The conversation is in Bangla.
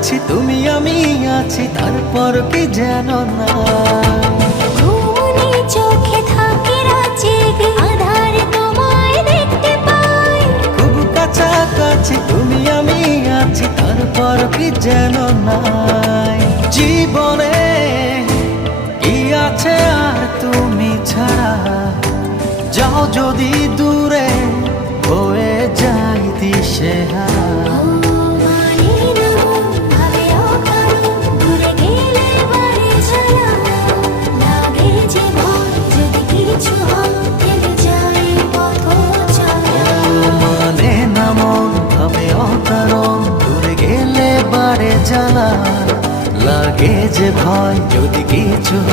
আছি, তুমি আমি আছি, তারপর কি যেন না। ঘুমনি চোখে থাকে রাত জেগে, আধার তোমায় দেখতে পাই। খুব কাছাকাছি তুমি আমি আছি, তারপর কি যেন নাই। জীবনে কি আছে আর তুমি ছাড়া, যাও যদি দূরে হয়ে যাই দিশেহারা। মানে না মন ভাবে অকারণ, দূরে গেলে বাড়ে জ্বালা, লাগে যে ভয় যদি কিছু হয়।